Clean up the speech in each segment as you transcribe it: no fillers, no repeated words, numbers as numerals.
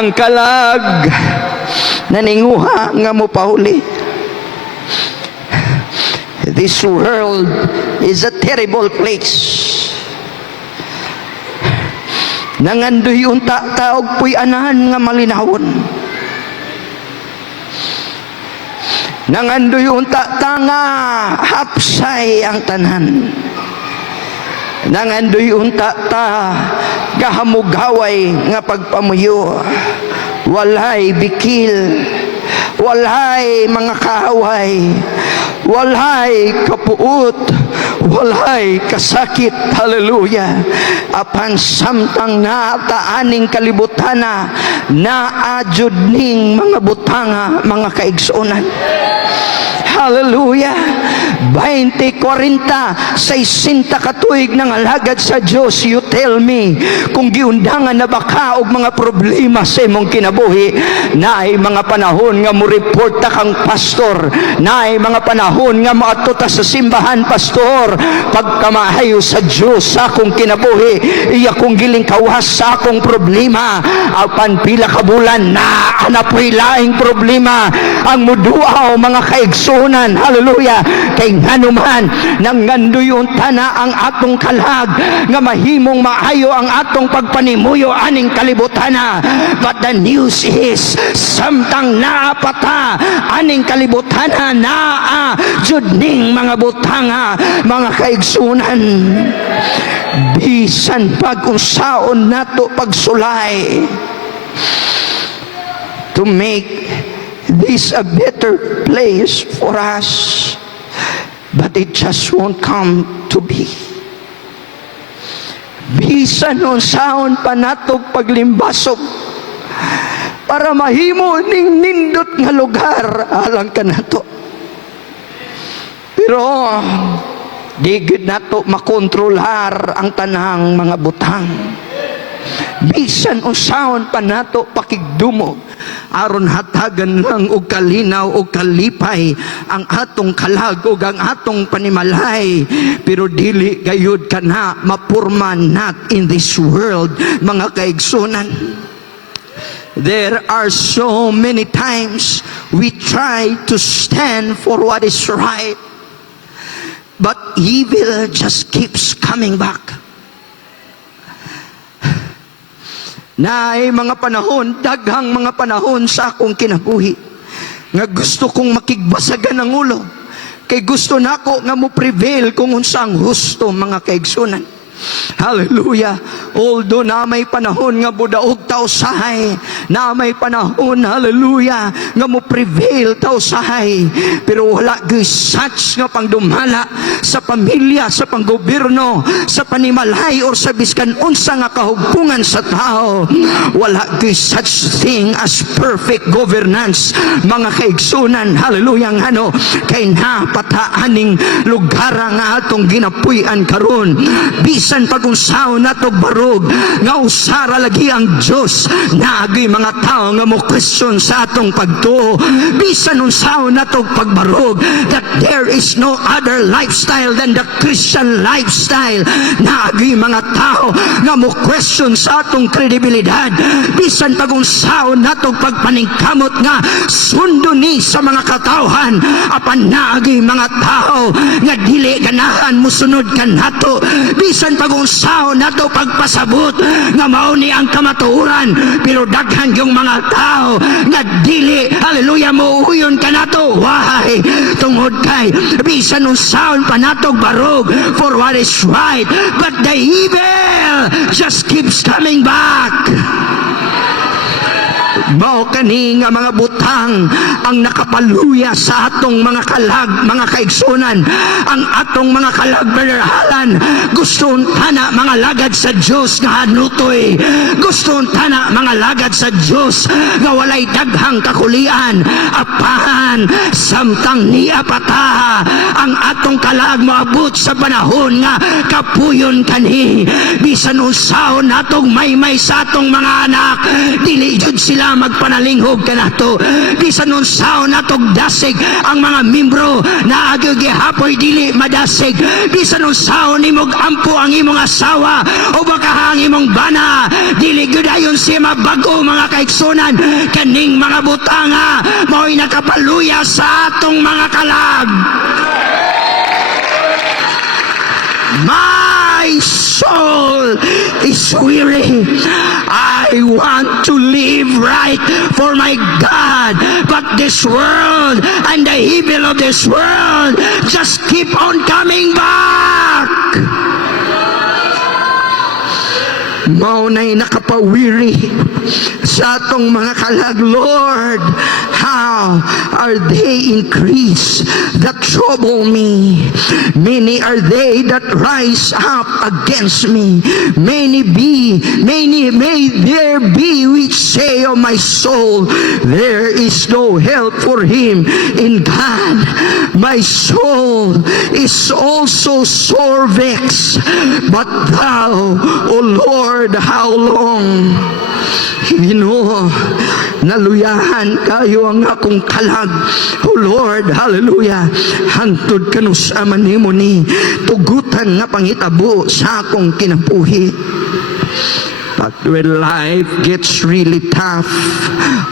ang kalag naninguha nga mo pauli. This world is a terrible place. Nangandoy unta taog puy anahan nga malinawon. Nangandoy unta ta nga hapsay ang tanan. Nangandoy unta ta gahamugaway nga pagpamuyo. Walay bikil, walay mga kaaway, walay kapuot, walay kasakit. Hallelujah. Apan samtang nataaning kalibutana na ajud ning mga butanga, mga kaigsunan. Hallelujah. 20, 40, 60 katuig ng alagad sa Diyos. You tell me, kung giundangan na baka og mga problema sa imong kinabuhi, naay mga panahon nga mo report ta kang pastor, naay mga panahon nga moadto ta sa simbahan, pastor, pagkamahayo sa Diyos sa akong kinabuhi, iya kong giling kawas sa akong problema. Apan pila ka bulan na anapoy laing problema ang muduaw, mga kaigsunan. Hallelujah. Kay nganuman nanganduyon tana ang atong kalag nga mahimong maayo ang atong pagpanimuyo aning kalibutana. But the news is samtang naapata aning kalibutana naa jud ning mga butanga, mga kaigsunan. Bisan pag-unsaon nato pagsulay to make this a better place for us, but it just won't come to be. Bisan unsaon pa nato paglimbasog para mahimo ning nindot nga lugar alang kanato, pero di gid nato makontrolar ang tanang mga butang. Bisan unsaon pa nato pakigdumog aron hatagan lang og kalinaw og kalipay ang atong kalag ug ang atong panimalay, pero dili gayud kana mapurma not in this world, mga kaigsunan. There are so many times we try to stand for what is right, but evil just keeps coming back. Naay mga panahon, daghang mga panahon sa akong kinabuhi nga gusto kong makigbasagan ang ulo, kay gusto nako nga mo prevail kung unsa ang husto, mga kaigsunan. Hallelujah. Although na may panahon nga budaog tao sahay, na may panahon, hallelujah, nga mo prevail tao sahay, pero wala gyud such nga pangdumala sa pamilya, sa panggobyerno, sa panimalay or sa biskan unsa nga kahugpungan sa tao. Wala gyud such thing as perfect governance, mga kaigsunan. Hallelujah. Ngano kay napataaning lugar nga atong ginapuy-an karon. Bisan pag-unsaon nato barog nga usara lagi ang Dios, naagi mga tao nga mo question sa atong pagtuo. Bisan unsaon nato pagbarog that there is no other lifestyle than the Christian lifestyle, naagi mga tao nga mo question sa atong kredibilidad. Bisan pag-unsaon nato pagpaningkamot nga sundo ni sa mga katawhan, apan naagi mga tao nga dili ganahan musunod kanato. Bisan pag-unsaon nato pagpasabot nga mao ni ang kamatuoran, pero daghan yung mga tao nga dili, hallelujah, mauuyon kanato. Why? Tungod kay bisan unsaon pa nato barog for what is right, but the evil just keeps coming back. Mao kani nga mga butang ang nakapaluya sa atong mga kalag, mga kaigsunan. Ang atong mga kalagberhalan guston tana mga lagad sa Dios nga hanutoy, guston tana mga lagad sa Dios nga walay daghang kakulian. Apan samtang niapata ang atong kalag moabot sa panahon nga kapuyon kani, bisan unsaon natong may sa atong mga anak, dili jud sila magpanalinghog kanato. Bisan unsaon natog dasig ang mga membro na agihapoy dili madasig. Bisan unsaon nimog ampo ang imong asawa o baka ang imong bana, dili gyud ayon siya mabago mga kaigsunan. Kaning mga butanga mao'y nakapaluya sa atong mga kalag. My soul is weary. I want to live right for my God, but this world and the evil of this world just keep on coming back. Maunay nakapawiri sa atong mga kalag. Lord, how are they increased that trouble me? Many are they that rise up against me. Many may there be which say of my soul, there is no help for him in God. My soul is also sore vexed, but thou, O Lord, how long? Ginoo, naluyahan kayo ang akong kalag. O Lord, hallelujah. Hantod kanus aman nimo ni tugutan nga pangitabo sa akong kinabuhi. But when life gets really tough,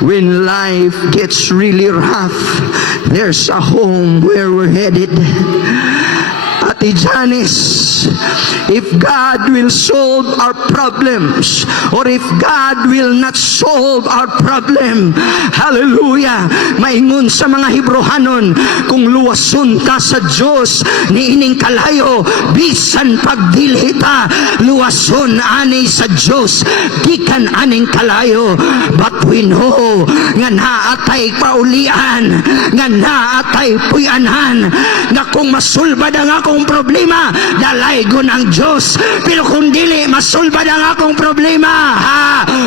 when life gets really rough, there's a home where we're headed. Ate Janice, if God will solve our problems, or if God will not solve our problem, hallelujah, maingon sa mga Hebrehanon, kung luwason ka sa Diyos, niining kalayo, bisan pagdilita, luwason ani sa Diyos, gikan aning kalayo. But we know, nga naatay paulian, nga naatay puyanan, nga kung masulbad ang akong problema, dalay gun ang Diyos. Pero kung dili masulbad ang akong problema,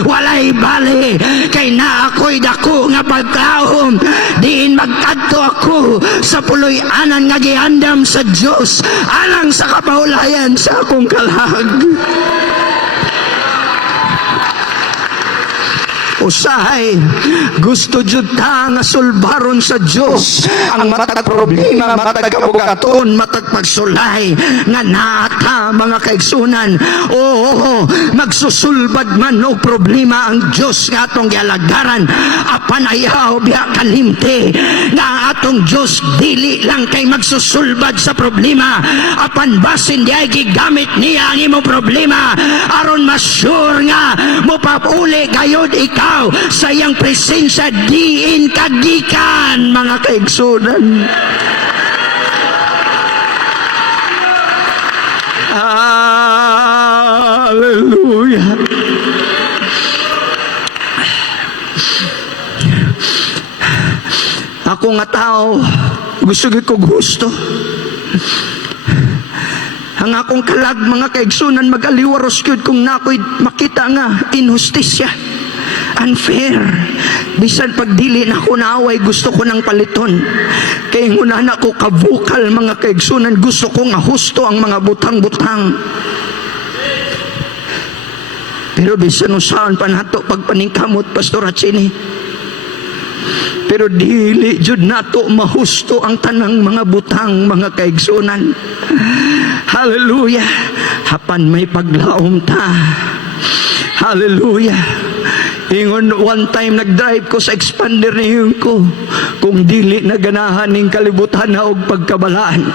walay bali. Kay na ako'y dako nga pagkaon, diin magkadto ako sa puloy-anan nga gihandam sa Diyos, alang sa kapaulayan sa akong kalag. Usahay, gusto jud ta nga sulbaron sa Dios ang matag problema, matag kabugaton, matag pagsulay nga naata mga kaigsunan. Oo, magsusulbad man og problema ang Dios nga atong gialagaran. Apan ayaw biya kalimte nga atong Dios dili lang kay magsusulbad sa problema, apan basin di ay gigamit niya ang imong problema aron ma-sure nga mopapuli gayud ikaw sa iyang presensya diin kagikan mga kaigsunan. Hallelujah. Ako nga tao, gusto ang akong kalag mga kaigsunan magaliwaros gyud kung nakoy makita nga inhustisya, unfair. Bisan pagdili na ko naaway, gusto ko ng paliton. Kaya ngunan ako kabukal mga kaigsunan, gusto ko nga husto ang mga butang-butang. Pero bisan saan pa nato pagpaningkamot, Pastor Achini. Pero dili jud nato mahusto ang tanang mga butang mga kaigsunan. Hallelujah. Hapan may paglaom ta. Hallelujah. Ingon one time nag-drive ko sa expander niyon ko, kung dili na ganahan ning kalibutan na og pagkabalaan,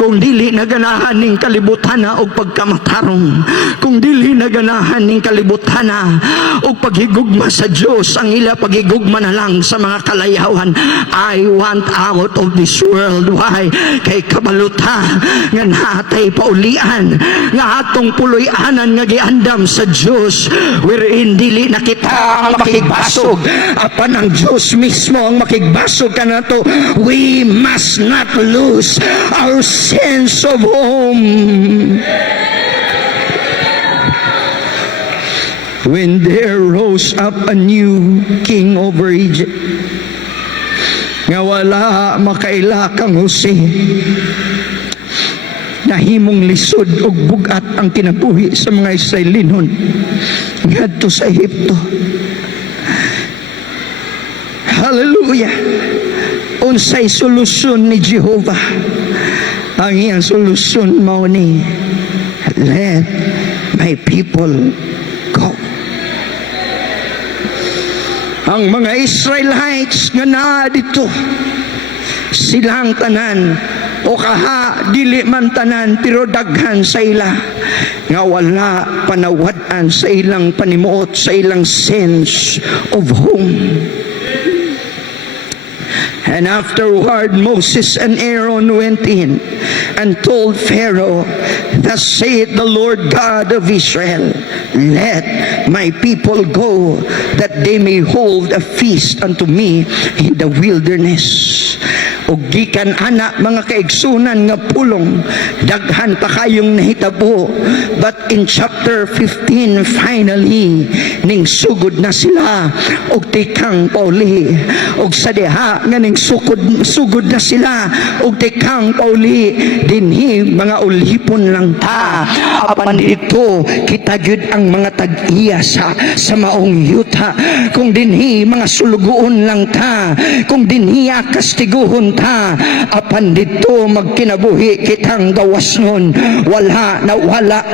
kung dili na ganahan ning kalibutan na og pagkamatarong, kung dili na ganahan ning kalibutan na og paghigugma sa Dios, ang ila paghigugma na lang sa mga kalayawan. I want out of this world. Why? Kay kabaluta nga natay paulian nga atong puloy-anan nga giandam sa Dios, wherein dili na kita ang makigbasog, apan ang Diyos mismo ang makigbasog ka na to. We must not lose our sense of home. When there rose up a new king over Egypt, nga wala makaila kang Jose, nahimong lisod og bugat ang kinabuhi sa mga Israelinon ngadto sa Ehipto. Hallelujah. Unsay solusyon ni Jehovah? Ang iyang solusyon mao ni, let my people go. Ang mga Israelites nga naa dito, silang tanan, o kaha dili man tanan, pero daghan sa ila nga wala panawad-an sa ilang panimuot, sa ilang sense of home. And afterward, Moses and Aaron went in and told Pharaoh, thus saith the Lord God of Israel, let my people go, that they may hold a feast unto me in the wilderness. O gikan ana mga kaigsunan nga pulong, daghan pa kayong nahitabo. But in chapter 15, finally, ning sugod na sila, og tikang pauli, og sa diha nga ning sugod na sila, og tikang pauli, dinhi mga ulipon lang ta. Apan dito, kita gyud ang mga tag-iya sa maong yuta. Kung dinhi mga sulugoon lang ta, kung dinhi kastiguhon ta, apan dito magkinabuhi kitang gawas nun. Wala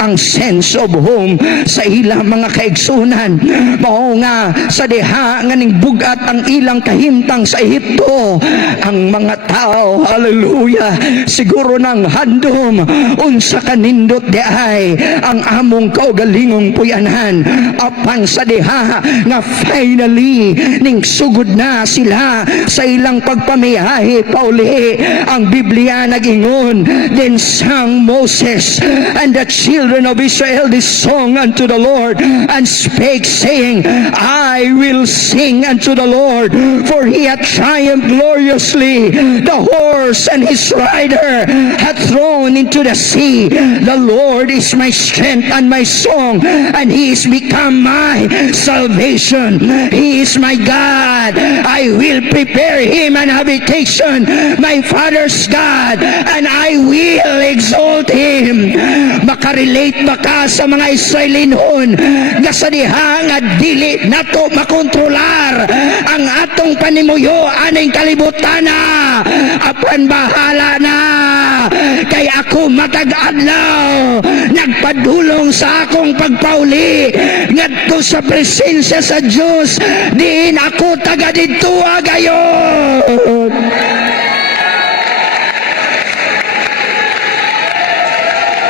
ang sense of home sa ilang mga kaigsunan. Mao nga sa diha nga ning bugat ang ilang kahimtang sa Ehipto, ang mga tao, hallelujah, siguro nang handom unsa kanindot di ay ang among kaugalingong puyanan. Apan sa diha nga finally ning sugod na sila sa ilang pagpamiyahe pauli, ang Biblia nagingon, then sang Moses and the children of Israel this song unto the Lord, and spake saying, I will sing unto the Lord, for he hath triumphed gloriously. The horse and his rider hath thrown into the sea. The Lord is my strength and my song, and he is become my salvation. He is my God. I will prepare him an habitation, my father's God, and I will exalt him. Makarelate ba ka sa mga Israelinhon nga sa diha nga dili nato makontrolar ang atong panimuyo aning kalibutan na, apan bahala na, kay ako matag-adlaw nagpadulong sa akong pagpauli ngadto sa presensya sa Dios, diin ako taga didto gayon.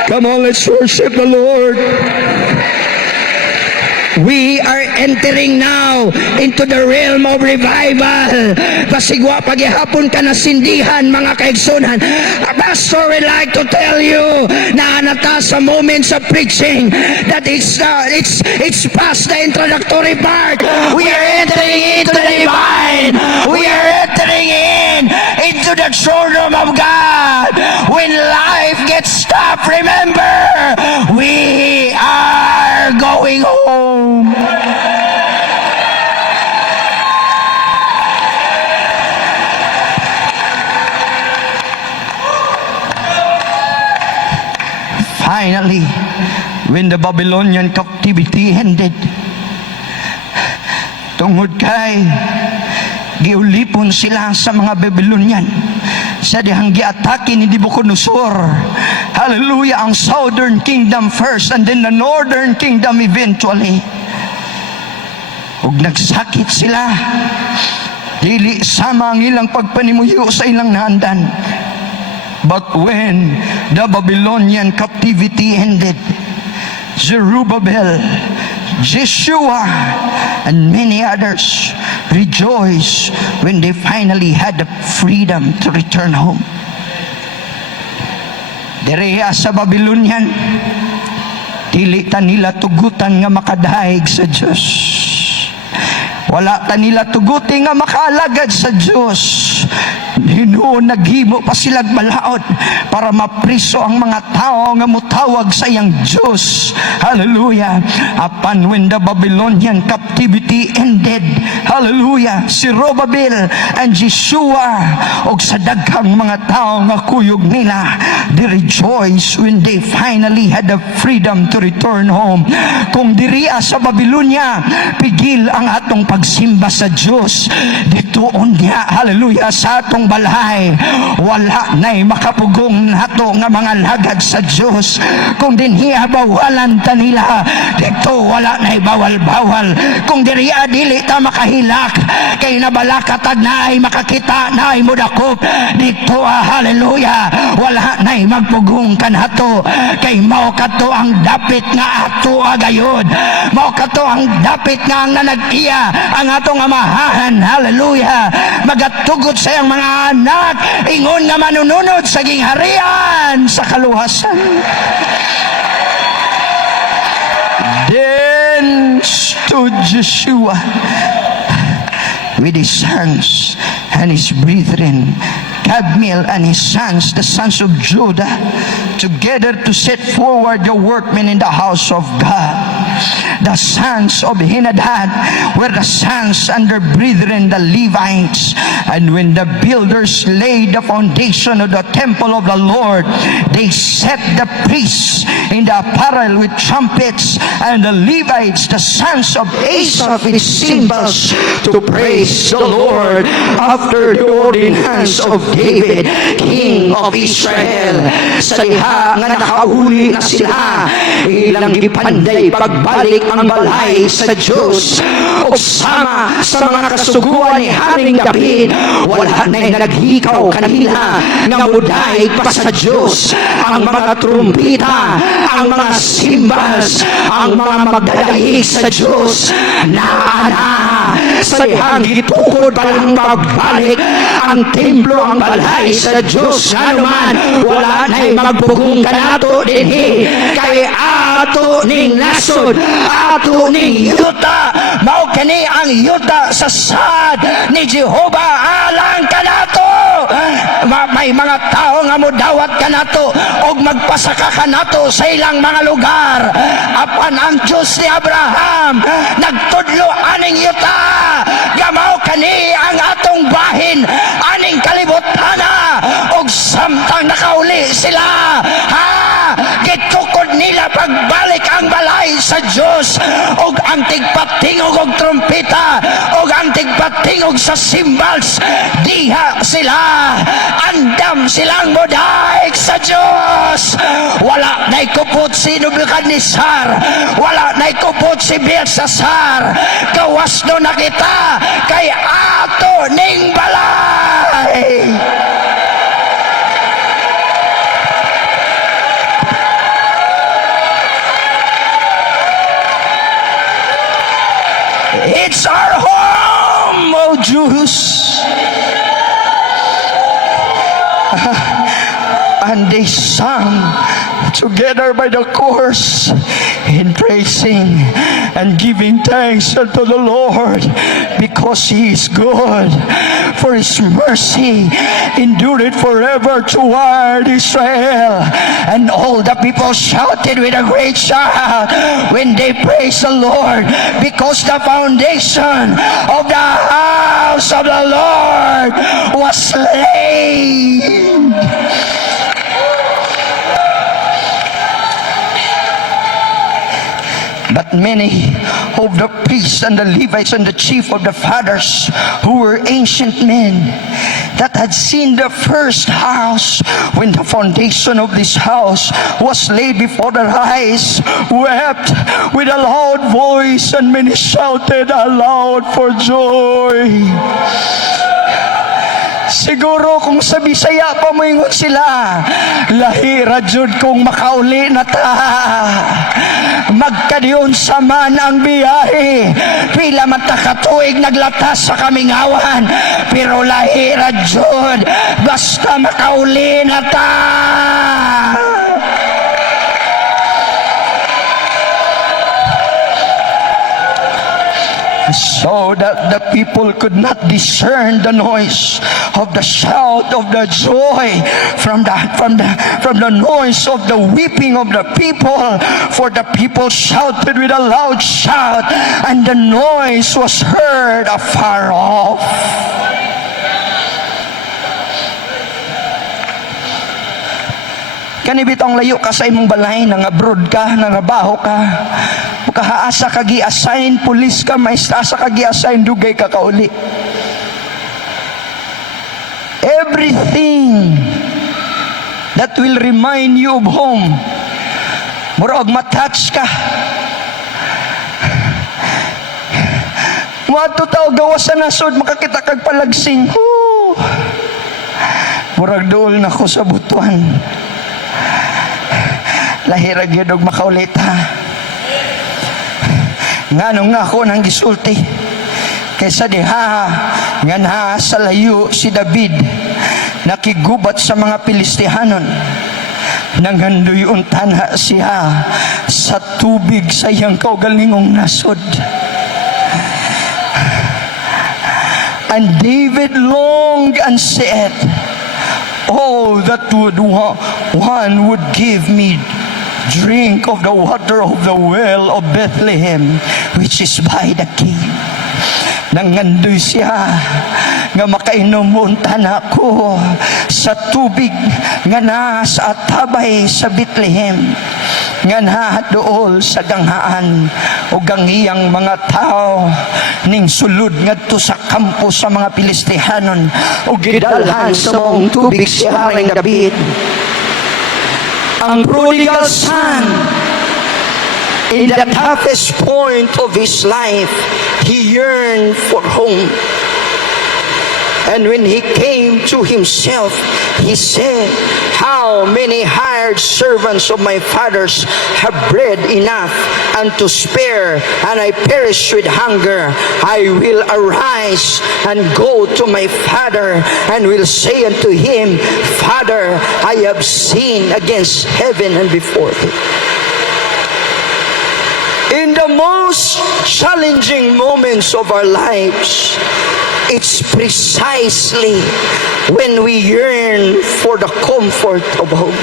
Come on, let's worship the Lord. We are entering now into the realm of revival. Pasigwa paghihapon ka na sindihan mga kaigsunan. A pastor would like to tell you na nata sa moments of preaching that it's past the introductory part. We are entering into the divine. We are entering into the throne room of God. When life gets tough, remember, we are going home. Finally, when the Babylonian captivity ended, tungod kay giulipon sila sa mga Babylonian sa dihang giatake ni Nabucodonosor, hallelujah, ang southern kingdom first and then the northern kingdom eventually. Ug nagsakit sila, dili sama ang ilang pagpanimuyo sa ilang naandan. But when the Babylonian captivity ended, Zerubbabel, Joshua, and many others rejoiced when they finally had the freedom to return home. Direya sa Babylonian, dili ta nila tugutan nga makadaig sa Dios. Wala ta nila tuguti nga makaalagad sa Dios. Hinuon naghimo pa silag balaod para mapriso ang mga tao nga mutawag sa iyang Diyos. Hallelujah. Upon when the Babylonian captivity already ended. Hallelujah. Si Robabel and Joshua og sa daghang mga tao nga kuyog nila, they rejoice when they finally had the freedom to return home. Kung diriya sa Babylonia, pigil ang atong pagsimba sa Diyos. Ditoon niya, hallelujah, sa atong balay, wala na'y makapugong nato nga mga lagad sa Diyos. Kung dinhiya bawalan ta nila, dito wala na'y bawal-bawal. Kung diriya dili ta makahilak, kay nabalakatag na ay makakita na ay mudakop, dito hallelujah, wala na'y magpugong kanato. Kay mao kato ang dapit nga ato agayod, mao kato ang dapit nga ang nanag-iya ang atong amahan, hallelujah, magatugod sa iyang mga anak, ingon nga manununod sa gingharian sa kaluwasan. Then stood Joshua with his sons and his brethren, Kadmiel and his sons, the sons of Judah, together to set forward the workmen in the house of God. The sons of Henadad were the sons and their brethren, the Levites. And when the builders laid the foundation of the temple of the Lord, they set the priests in the apparel with trumpets, and the Levites, the sons of Asaph, with cymbals, to praise the Lord after the ordinance of David, king of Israel. Sa diha nga nakauli na sila, ilang gipanday pagbalik ang balay sa Diyos. O sama sa mga kasuguan ni Haring David, wala na'y naghikaw kanila nga muday pa sa Diyos. Ang mga trumpita, ang mga cymbals, ang mga magdadaig sa Diyos, naana sa dihang gitukod palang magbalik ang templo, ang balay sa Diyos. Nga naman, wala na'y magbugong kanato dinhi, kay ato ning nasod, ato ning yuta, mao kani ang yuta sa sad ni Jehovah alang kanato. May mga tao nga mudawat kanato og magpasaka kanato sa ilang mga lugar, apan ang Diyos ni Abraham nagtudlo aning yuta nga mao kani ang atong bahin, aning kalibutana. Og samtang nakauli sila, gitukod nila pagbalik ang balay sa Diyos, og ang tigpatingog og trompeta, og ang tigpatingog sa cymbals, diha sila, andam silang modaig sa Diyos. Wala na'y kupot si Nebuchadnezzar, wala na'y kupot si Belshazzar, gawas no na kita kay ato ning balay. It's our home, O Jews. And they sang together by the chorus in praising and giving thanks unto the Lord, because He is good, for His mercy endured forever toward Israel. And all the people shouted with a great shout when they praised the Lord, because the foundation of the house of the Lord was laid. But many of the priests and the Levites and the chief of the fathers, who were ancient men, that had seen the first house when the foundation of this house was laid before their eyes, wept with a loud voice, and many shouted aloud for joy. Siguro kung sa Bisaya pa moingon sila, lahira jud kung makauli na ta. Magkadiyon sa man ang biyahe, pila matakatuig naglatas sa kamingawan, pero lahira jud basta makauli na ta. so that the people could not discern the noise of the shout of the joy from the noise of the weeping of the people. For the people shouted with a loud shout, and the noise was heard afar off. Kani bitong layo ka sa imong balay, nang-abroad ka, nangabaho ka, makahaasa ka gi-assign, pulis ka, maestasa ka gi-assign, dugay ka kauli. Everything that will remind you of home, murag matouch ka. Mato tao gawas sa nasod, makakita kag palagsing. Murag dool na ko sa butuan. Lahirag yun og makaulit ha. Nganong nga ako nang gisulti kaysa diha nga na sa layo si David nakigubat sa mga Pilistihanon, nanghandoy untana siya sa tubig sa iyang kaugalingong nasod. And David longed and said, "Oh, that one would give me drink of the water of the well of Bethlehem, which is by the cave." Nangandoy siya nga makainom unta na ko sa tubig nga nasa atabay sa Bethlehem, nga na dool sa ganghaan o gangiyang mga tao ning sulod ngadto sa kampo sa mga Pilistihanon o gidalhan sa maong tubig si Haring David. Ang prodigal son, in the toughest point of his life, he yearned for home. And when he came to himself, he said, "How many hired servants of my father's have bread enough and to spare, and I perish with hunger. I will arise and go to my father, and will say unto him, Father, I have sinned against heaven and before thee." In the most challenging moments of our lives, it's precisely when we yearn for the comfort of home.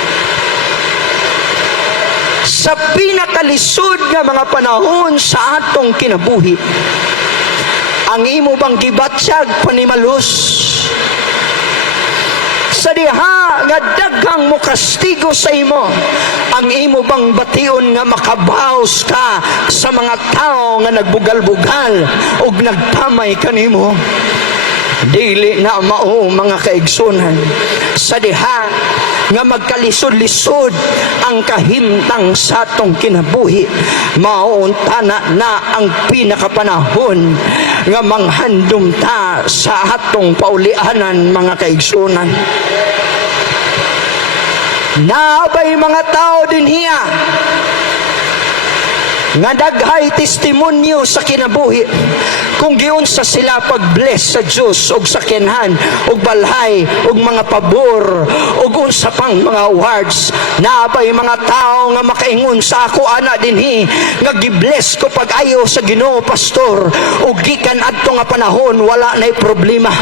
Sa pinakalisod nga mga panahon sa atong kinabuhi, ang imo bang gibatsyag panimalus? Sa diha nga daghang mo kastigo sa imo, ang imo bang bation nga makabaos ka sa mga tao nga nagbugal-bugal ug nagtamay kanimo? Dili na mao mga kaigsunan. Sa diha nga magkalisod-lisod ang kahimtang sa atong kinabuhi, mauntana na ang pinakapanahon nga manghandom ta sa atong paulianan mga kaigsunan. Naabay mga tao din hiya nga daghay testimonyo sa kinabuhi kung giunsa sila pag-bless sa Diyos og sakyanhan og balhay og mga pabor og unsa pang mga awards. Naabay mga tao nga makaingon sa ako ana dinhi nga gibless ko pag-ayo sa Ginoo pastor og gikan adto nga panahon wala nay problema.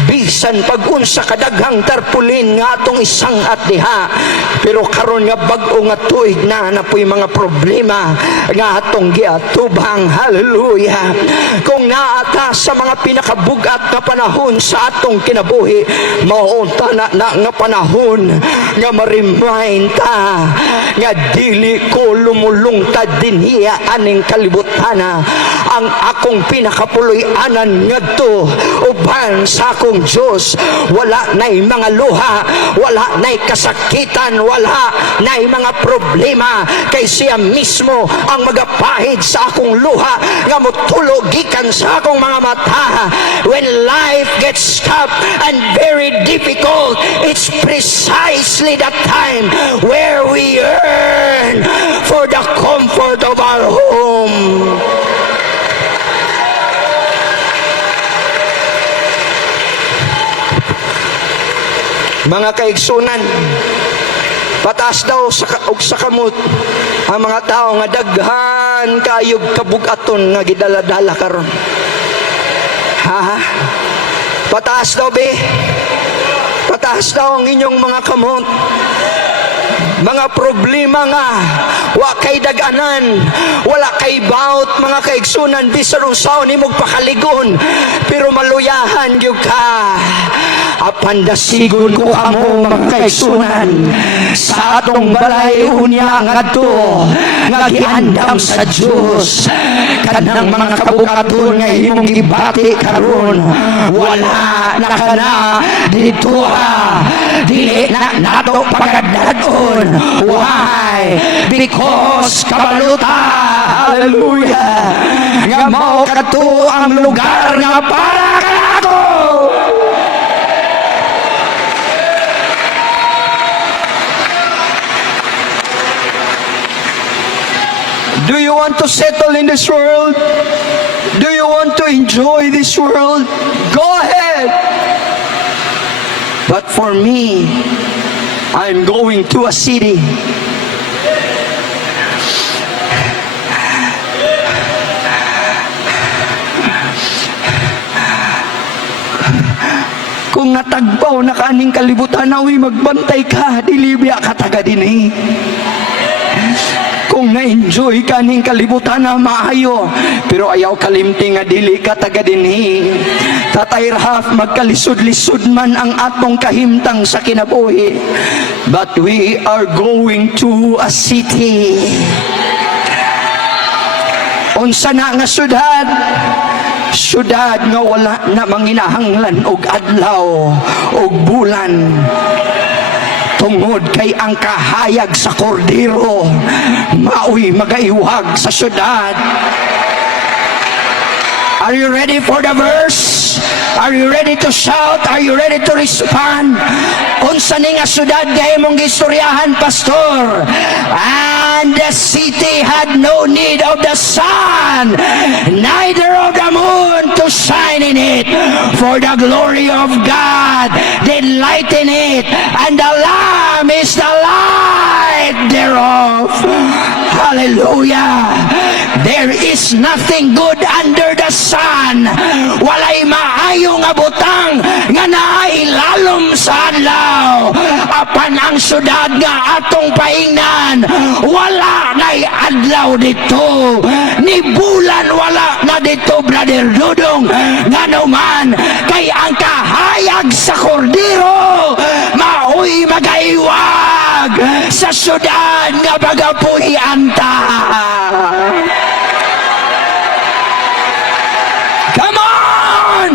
Bisan pag-unsa kadaghang tarpulin nga atong isang at diha, pero karon nga bag-o nga tuig na napoy mga problema nga atong giatubang. Hallelujah. Kung naata sa mga pinakabugat nga panahon sa atong kinabuhi, maunta na nga panahon nga ma-remind ta nga dili ko lumulungtad dinhiya aning kalibutana. Ang akong pinakapuloy-anan ngadto uban sa akong Diyos, wala na'y mga luha, wala na'y kasakitan, wala na'y mga problema, kay siya mismo ang magapahid sa akong luha nga motulog gikan sa akong mga mata. When life gets tough and very difficult, it's precisely the time where we yearn for the comfort of our home. Mga kaigsunan, pataas daw sa kamot ang mga tao nga daghan kayog kabugaton nga gidala-dala karon. Ha? Pataas daw be. Pataas daw ang inyong mga kamot. Mga problema nga wa kay daganan, wala kay baut, mga kaigsunan bisan unsaon nimog pakaligon, pero maluyahan gyud ka. Apan dasigon ko amo mga kaigsunan sa atong balay unya ngadto nga giandam sa Dios. Kanang mga kabukaton nga imong gibati karon, wala na kana dito ha. Dili na nato pagadadon. Why? Because kabaluta, hallelujah, nga mao kadto ang lugar nga para kanako. Do you want to settle in this world? Do you want to enjoy this world? Go ahead. But for me, I'm going to a city. Kung natagbaw na kaning kalibutan, awi magbantay ka, dilibya ka taga dinhi. Kung na-enjoy ka ning kalibutan na maayo, pero ayaw kalimti nga dili ka taga dinhi. Tatay Rahaf, magkalisod-lisod man ang atong kahimtang sa kinabuhi, but we are going to a city. Unsa na nga syudad? Syudad nga wala na manginahanglan og adlaw og bulan, tungod kay ang kahayag sa kordero maoy magaiwag sa syudad. Are you ready for the verse? Are you ready to shout? Are you ready to respond? Unsa ni nga syudad kay imong gistoryahan, pastor? And the city had no need of the sun, neither of the moon to shine in it, for the glory of God did lighten it, and the Lamb is the light thereof. Hallelujah! There is nothing good under the sun. Walay maayo nga butang nga nailalom sa adlaw. Apan ang syudad nga atong paingnan, wala na'y adlaw dito. Ni bulan wala na dito, Brother Dudong. Nganuman, kay ang kahayag sa kordero maoy magaiwag sa syudad nga bagapuhianta. Come on!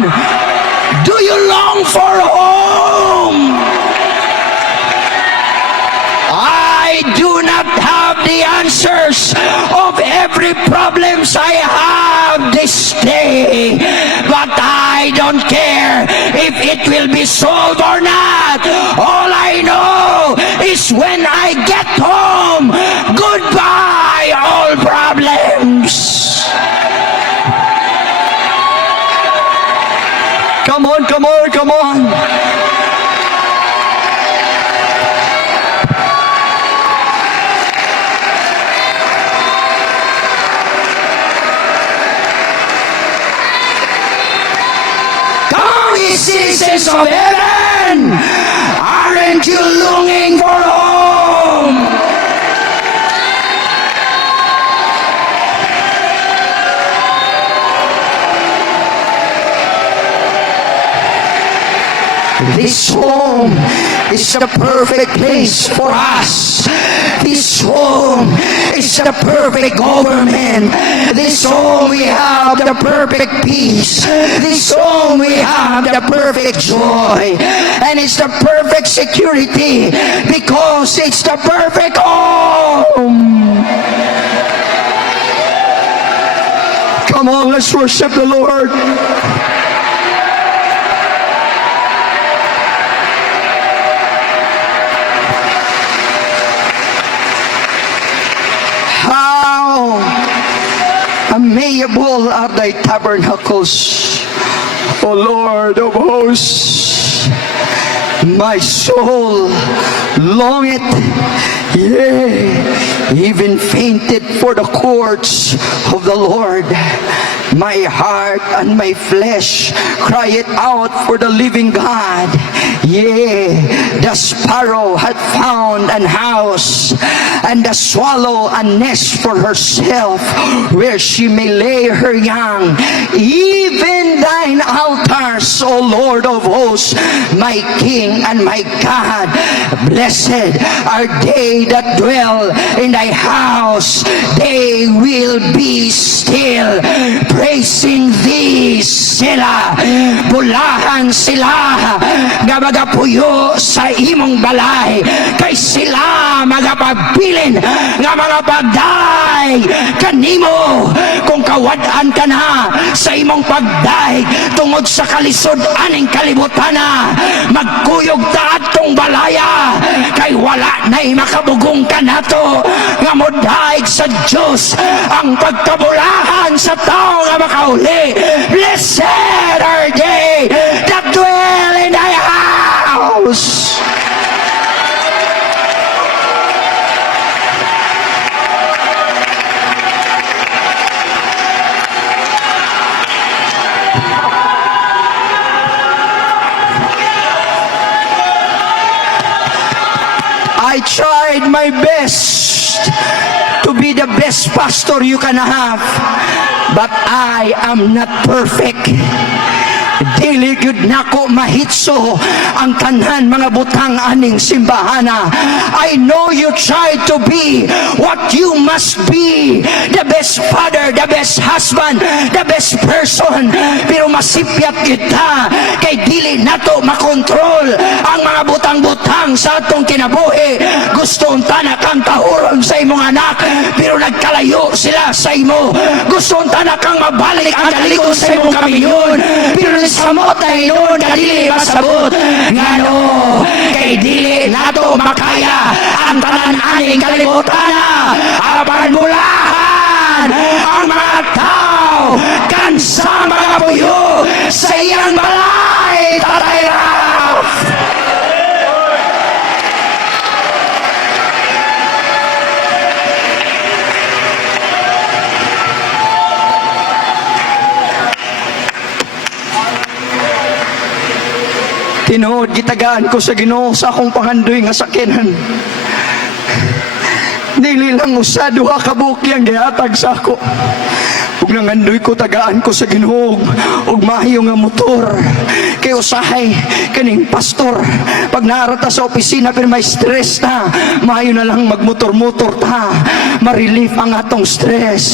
Do you long for home? I do not have the answers of every problems I have this day, but I don't care if it will be solved or not. All I know is when I get home, goodbye all problems. Come on, come on, come on. Come, ye citizens of heaven, aren't you longing for home? This home is the perfect place for us. This home is the perfect government. This home we have the perfect peace. This home we have the perfect joy. And it's the perfect security because it's the perfect home. Come on, let's worship the Lord. How amiable are thy tabernacles, O Lord of hosts. My soul longeth, yea, even fainted for the courts of the Lord. My heart and my flesh crieth out for the living God. Yea, the sparrow hath found an house, and the swallow a nest for herself, where she may lay her young. Even thine altars, O Lord of hosts, my King and my God. Blessed are they that dwell in thy house. They will be still, praising thee, sila. Bulahan sila nga magapuyo sa imong balay, kay sila magapabilin nga mga bagday kanimo. Kung kawad-an ka na sa imong pagdaig tungod sa kalisod aning kalibutana, magkuyog ta atong balaya, kay wala na'y makabugong ka nato nga modaig sa Diyos ang pagkabulahan sa tao nga makauli. Blessed are they that dwell in thy house. I tried my best to be the best pastor you can have, but I am not perfect. Dili gyud nako mahitso ang tanan mga butang aning simbahana. I know you try to be what you must be, the best father, the best husband, the best person, pero masipyat kita kay dili nato makontrol ang mga butang-butang sa atong kinabuhi. Gusto unta na kang tahuron sa imong anak, pero nagkalayo sila sa imo. Gusto unta na kang mabalik ang kalikot sa imong kamilyon, pero samot ay noon kadili masabot. Ngano kay dili nato makaya ang tanan aning kalibutana. Apan mulahan ang mga tao kansa mga puyo sa iyang balay, Tatay Ralph. Tinuod gitagaan ko sa Ginoo sa akong pangandoy nga sakinan. Dili lang usa duha ka buki ang gihatag sa ako. Ug nangandoy ko tagaan ko sa Ginoo ug maayo nga motor. Kay usahay kaning pastor pag naarata sa opisina pero may stress na, maayo na lang magmotor-motor ta, ma-relief ang atong stress.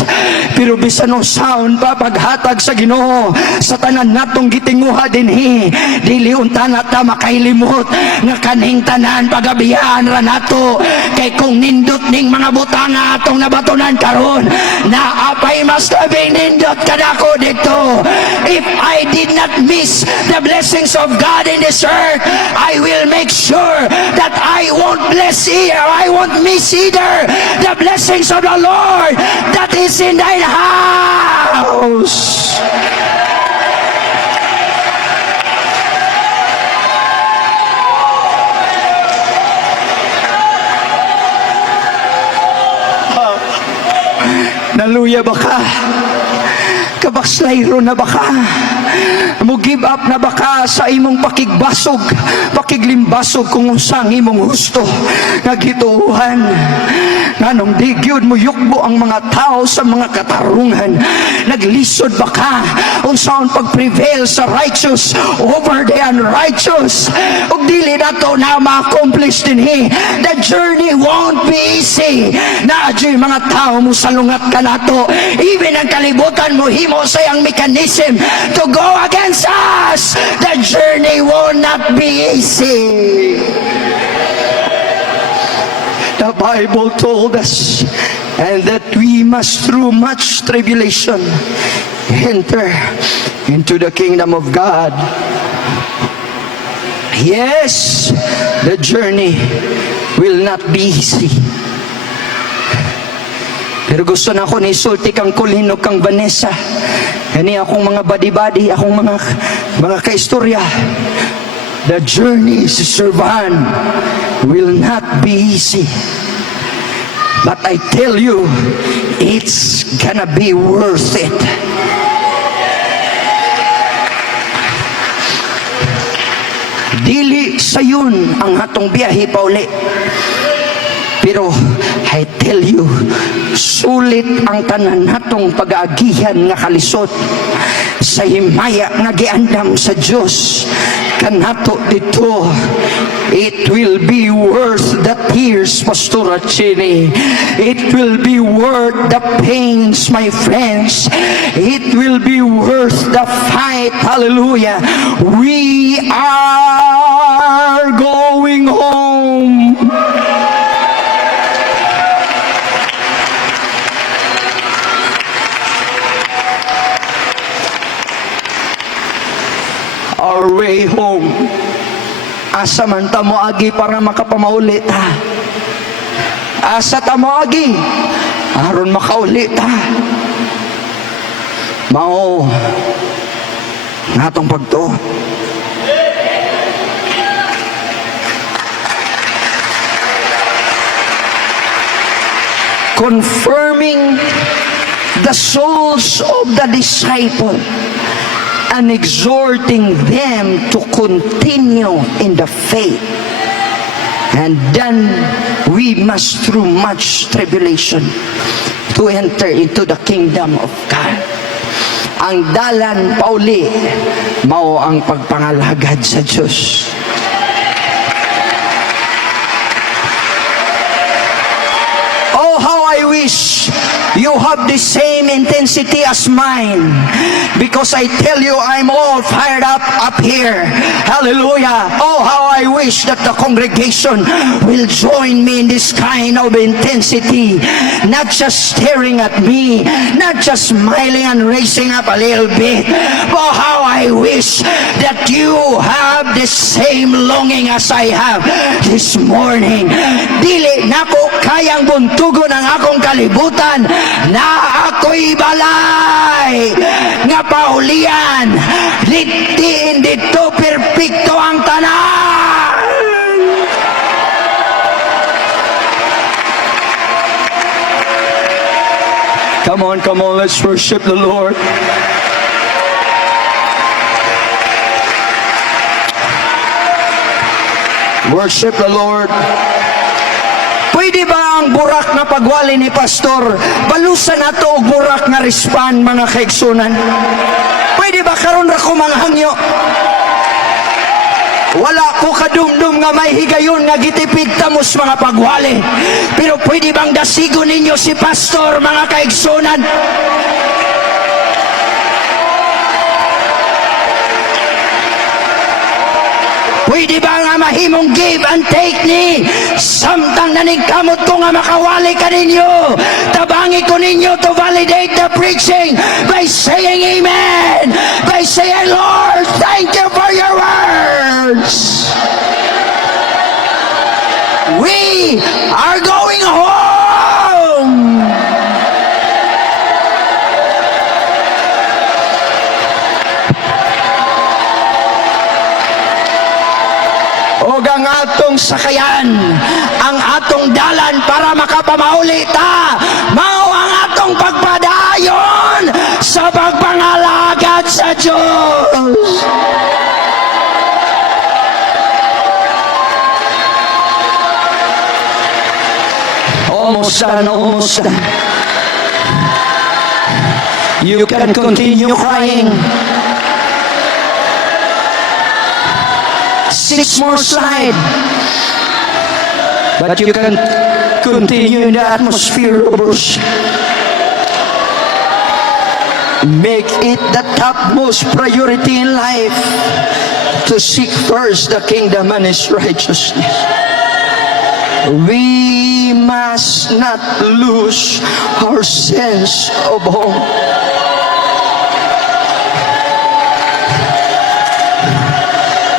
Pero bisan no sound pa paghatag sa Ginoo sa tanan natong gitinguha dinhi, dili unta na ta makailimot nga kaning tanan pagabiyan ra nato. Kay kung nindot ning mga butanga atong nabatunan karon, naapay mas labing nindot kadako dito. If I did not miss the blessings of God in this earth, I will make sure that I won't miss either the blessings of the Lord that is in thine house. Naluya ba ka? Kabakslairo na ba ka? Mo give up na ba ka sa imong pakiglimbasog kung unsang imong gusto nga gituuhan? Nanong di gyud mo yukbo ang mga tao sa mga katarungan? Naglisod ba ka unsaon pag-prevail sa righteous over the unrighteous? Ug dili nato na ma-accomplish dinhi. The journey won't be easy. Naadyo'y mga tao mo salungat ka nato. Even ang kalibutan mo himo sayang mechanism to go against us. The journey will not be easy. The Bible told us, and that we must through much tribulation enter into the kingdom of God. Yes, the journey will not be easy. Pero gusto na ako ni sulti kang Colin o kang Vanessa. Kani akong mga badi-badi, akong mga kaistorya. The journey, Sister Van, will not be easy. But I tell you, it's gonna be worth it. Dili sayon ang atong biyahe pa uli. Pero I tell you, sulit ang tanan natong pag-aagihan nga kalisod sa himaya nga giandam sa Dios kanato dito. It will be worth the tears, Pastor Chini. It will be worth the pains, my friends. It will be worth the fight. Hallelujah. We are going home. Our way home. Asa man ta mo agi para makapamauli ta. Asa ta mo agi aron makauli ta. Mao natong pagtuo. Confirming the souls of the disciple and exhorting them to continue in the faith. And then we must through much tribulation to enter into the kingdom of God. Ang dalan pauli mao ang pagpangalagad sa Diyos. Oh, how I wish you have the same intensity as mine, because I tell you, I'm all fired up here. Hallelujah. Oh, how I wish that the congregation will join me in this kind of intensity, not just staring at me, not just smiling and raising up a little bit. Oh, how I wish that you have the same longing as I have this morning. Dili nako kayang buntugon ang akong kalibutan na ako'y balay nga paulian, litiin dito perpekto ang tanan. Come on, let's worship the Lord. Worship the Lord. Pwede ba ang burak na pagwali ni Pastor balusan nato og burak nga rispan, mga kaigsunan? Pwede ba karon ra ko mga hangyo? Wala ko kadumdum nga may higayon nga gitipid tamos mga pagwali. Pero pwede bang dasigon ninyo si Pastor, mga kaigsunan? Pwede ba nga mahimong give and take ni samtang naningkamot ko nga makawali ka ninyo? Tabangi ko ninyo to validate the preaching by saying amen, by saying, Lord, thank you for your words. We are going home. Og ang atong sakayan, ang atong dalan para makapamauli ta, mao ang atong pagpadayon sa pagpangalagad sa Diyos. Almost done. You can continue crying. 6 more slides. But you can continue in the atmosphere of worship. Make it the topmost priority in life to seek first the kingdom and His righteousness. We must not lose our sense of home.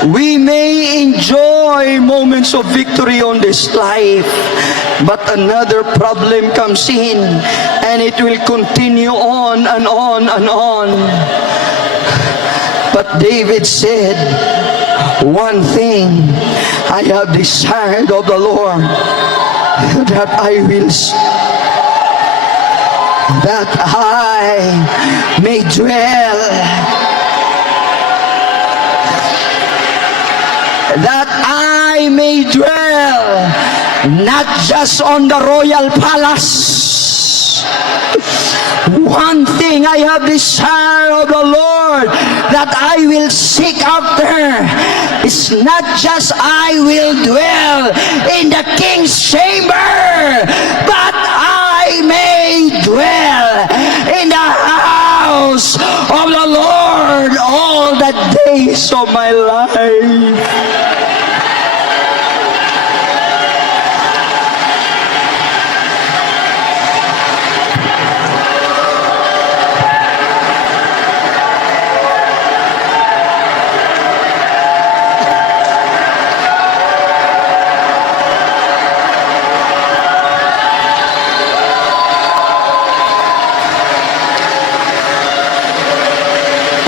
We may enjoy moments of victory on this life, but another problem comes in, and it will continue on and on and on. But David said, One thing I have desired of the Lord, that I will that I may dwell, that I may dwell not just on the royal palace. One thing I have desired of the Lord, that I will seek after, is not just I will dwell in the king's chamber, but I may dwell in the house of the Lord all the days of my life.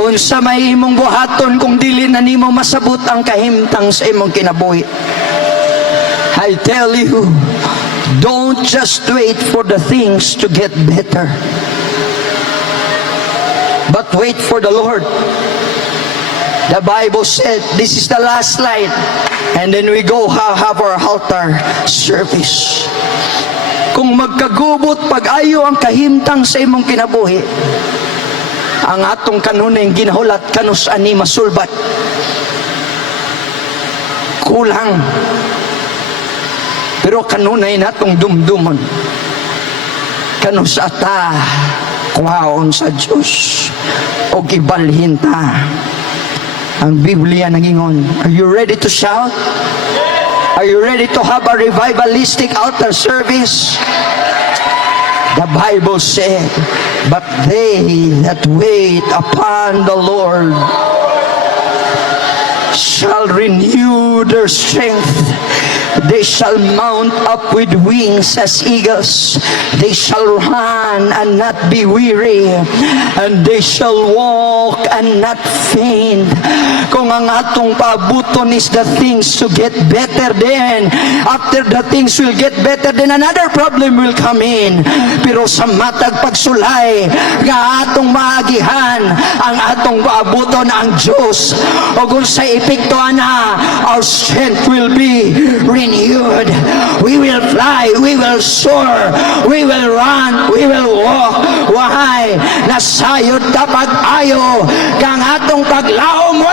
Unsa may imong buhaton kung dili na nimo masabot ang kahimtang sa imong kinabuhi. I tell you, don't just wait for the things to get better, but wait for the Lord. The Bible said, this is the last slide, and then we go have our altar service. Kung magkagubot pag-ayo ang kahimtang sa imong kinabuhi, ang atong kanunay ginahulat kanus ani masulbat, kulang. Pero kanunay natong dumdumon, kanus ata kuhaon sa Diyos o gibalhin ta. Ang Biblia nangingon. Are you ready to shout? Are you ready to have a revivalistic altar service? The Bible said, but they that wait upon the Lord shall renew their strength. They shall mount up with wings as eagles. They shall run and not be weary, and they shall walk and not faint. Kung ang atong paabuton is the things to get better, then after the things will get better, then another problem will come in. Pero sa matag pagsulay nga atong maagihan, ang atong paabuton ang Diyos, o kung sa epektuhan na, our strength will be renewed. We will fly, we will soar, we will run, we will walk. Why? Nasayod ta pag-ayo kang atong paglaom mo